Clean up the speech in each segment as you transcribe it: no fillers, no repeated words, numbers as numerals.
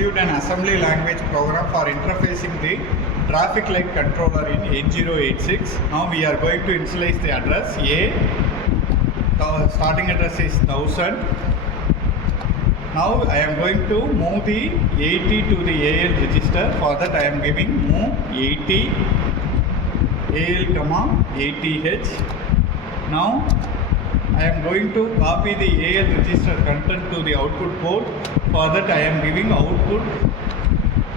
received an assembly language program for interfacing the traffic light controller in 8086. Now we are going to initialize the address A. Starting address is 1000. Now I am going to move the 80 to the AL register. For that I am giving move 80 AL, 80H. Now I am going to copy the AL register content to the output port. For that I am giving output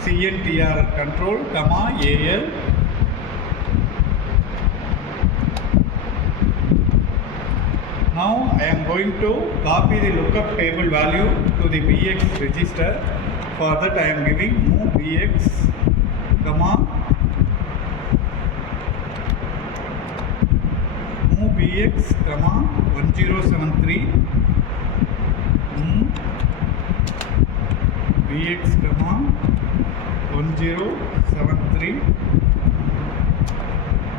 CNTR control, AL. Now I am going to copy the lookup table value to the BX register. For that I am giving move BX, 1073, BX, 1073.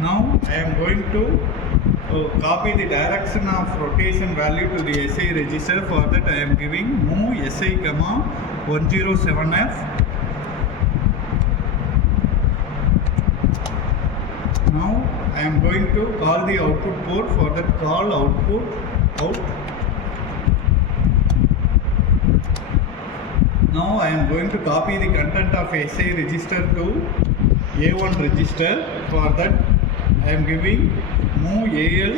Now I am going to copy the direction of rotation value to the SI register. For that I am giving move SI, 107F. Now I am going to call the output port. For that call output out. Now I am going to copy the content of SI register to A1 register. For that I am giving move AL,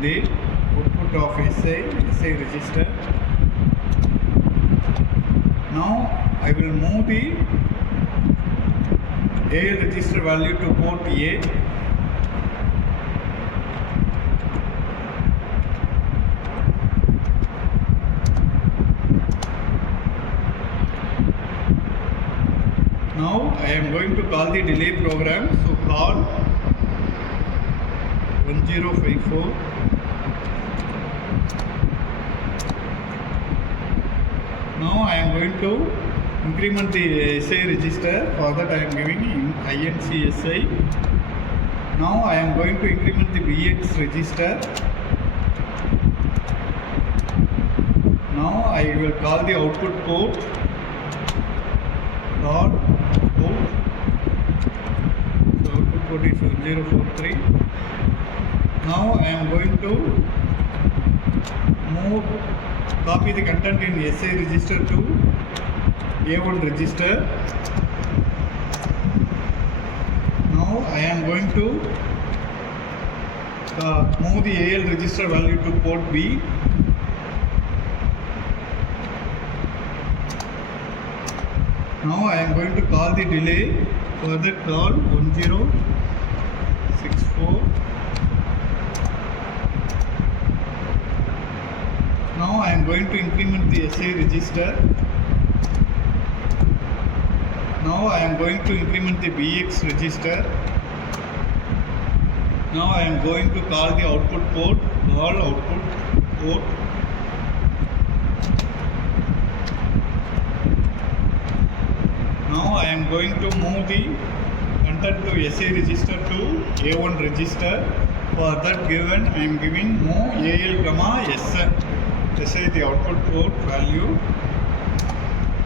the output of SI register. Now I will move the AL register value to port A. Now I am going to call the delay program. So call 1054. Now I am going to increment the SI register. For that I am giving INCSI. Now I am going to increment the BX register. Now I will call the output port. Call out. So output port is 1043. Now I am going to copy the content in SI register to A1 register. Now I am going to move the AL register value to port B. Now I am going to call the delay. For that call 1064. Now I am going to increment the SI register. Now I am going to increment the BX register. Now I am going to call the output port. Call output port. Now I am going to move the content to SI register to A1 register. For that given I am giving move AL, SI the output port value.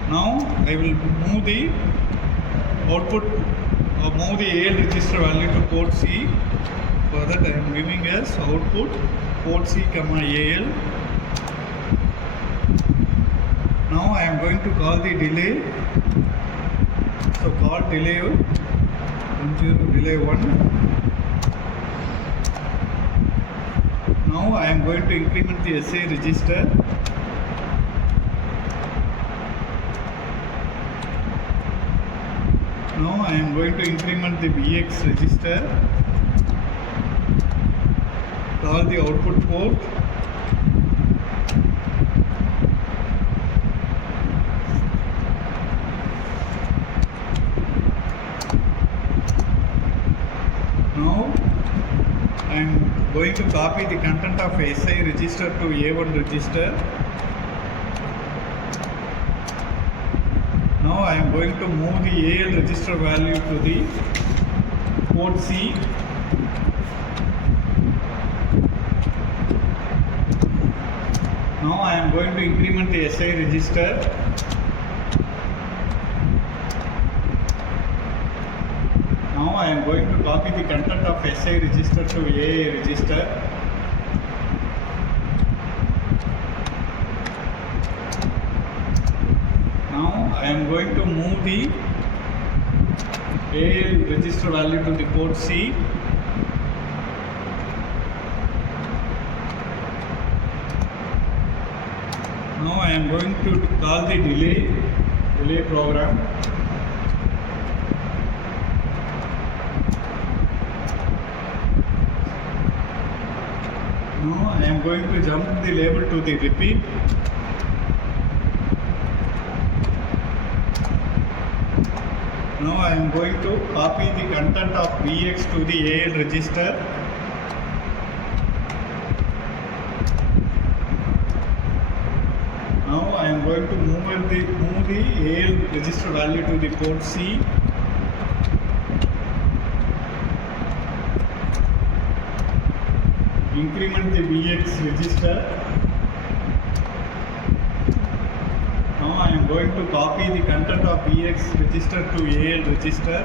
Now I will move the output move the AL register value to port C. For that I am giving as output port C, AL. Now I am going to call the delay. So call delay 10 delay 1. Now I am going to increment the SI register. Now I am going to increment the BX register. Call the output port. Now I am going to copy the content of SI register to A1 register. Now I am going to move the AL register value to the port C. Now I am going to increment the SI register. to copy the content of SA register to AA register. Now I am going to move the AL register value to the port C. Now I am going to call the delay program. Now I am going to jump the label to the repeat. Now I am going to copy the content of BX to the AL register. Now I am going to move the AL register value to the port C. Increment the BX register. Now I am going to copy the content of BX register to AL register.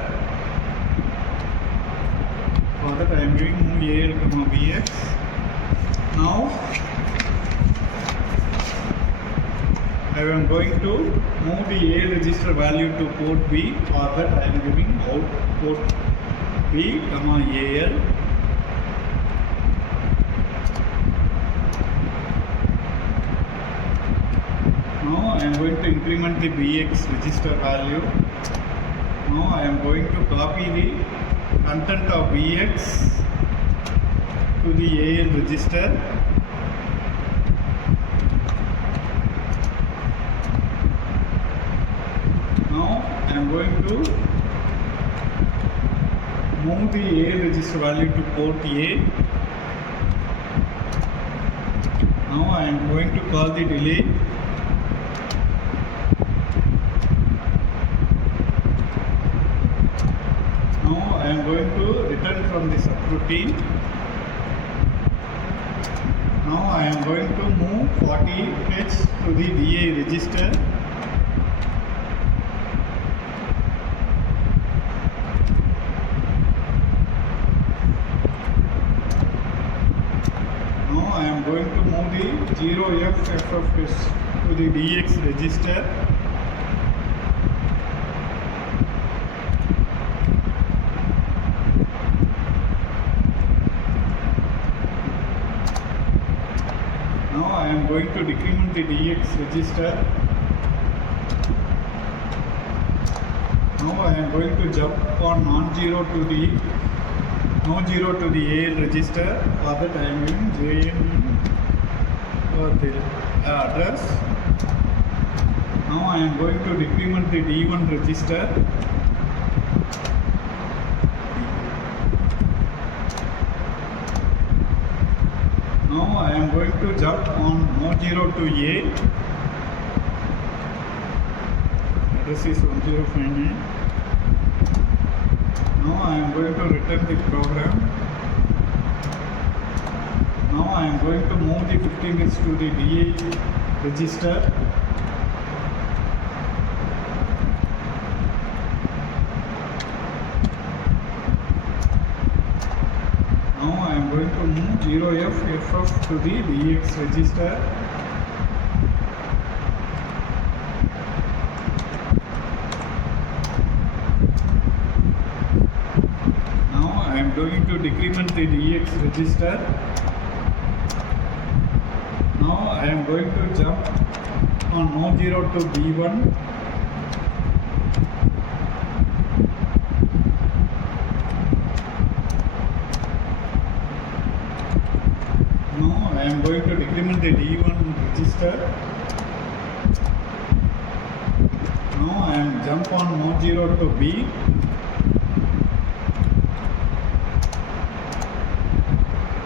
For that I am doing move AL, BX. Now I am going to move the AL register value to port B. For that I am giving out port B, AL. Now I am going to increment the BX register value. Now I am going to copy the content of BX to the AL register. Now I am going to move the AL register value to port A. Now I am going to call the delay. Now I am going to return from the subroutine. Now I am going to move 40H to the DA register. Now I am going to move the 0FFF to the DX register. Now I am going to decrement the DX register. Now I am going to jump on non-zero to the AL register. For that I am using JN for the address. Now I am going to decrement the D1 register. Now I am going to jump on no0 to A. Address is 1059. Now I am going to return the program. Now I am going to move the 15 bits to the DA register. Now I am going to move 0FFF to the DX register. Now I am going to decrement the DX register. Now I am going to jump on no0 to B1. Now I am going to decrement the D1 register. Now I am jump on no0 to B.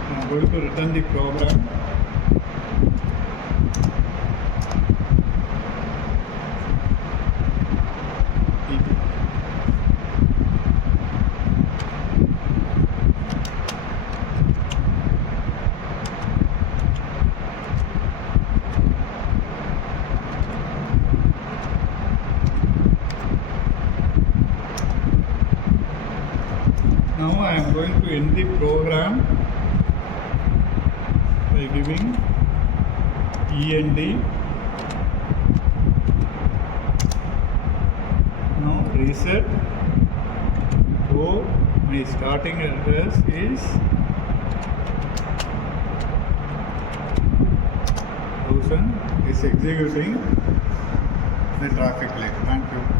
I am going to return the program. Now Now I am going to end the program by giving END. Now reset. So my starting address is 1000. Is executing the traffic light. Thank you.